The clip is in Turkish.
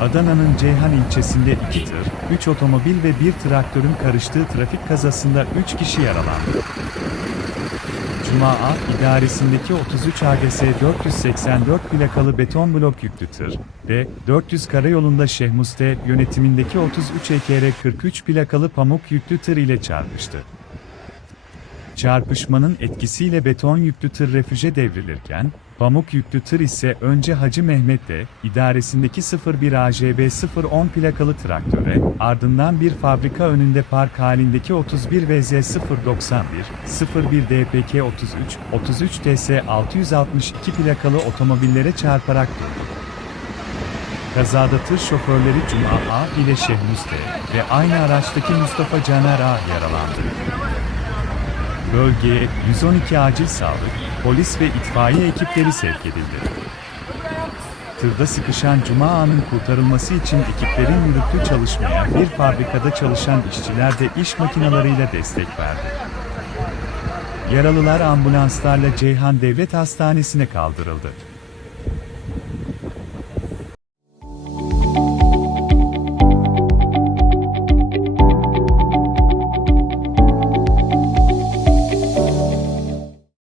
Adana'nın Ceyhan ilçesinde iki tır, 3 otomobil ve bir traktörün karıştığı trafik kazasında 3 kişi yaralandı. Cuma A idaresindeki 33 AGS 484 plakalı beton blok yüklü tır ve 400 karayolunda Şehmuste yönetimindeki 33 EKR 43 plakalı pamuk yüklü tır ile çarpıştı. Çarpışmanın etkisiyle beton yüklü tır refüje devrilirken, pamuk yüklü tır ise önce Hacı Mehmet'le idaresindeki 01 AJB 010 plakalı traktöre, ardından bir fabrika önünde park halindeki 31 VZ 091, 01 DPK 33, 33 TS 662 plakalı otomobillere çarparak durdu. Kazada tır şoförleri Cuma A ile Şehmuste ve aynı araçtaki Mustafa Caner A yaralandı. Bölgeye 112 acil sağlık, polis ve itfaiye ekipleri sevk edildi. Tırda sıkışan Cuma Ağa'nın kurtarılması için ekiplerin yürüttüğü çalışmaya bir fabrikada çalışan işçiler de iş makinalarıyla destek verdi. Yaralılar ambulanslarla Ceyhan Devlet Hastanesi'ne kaldırıldı.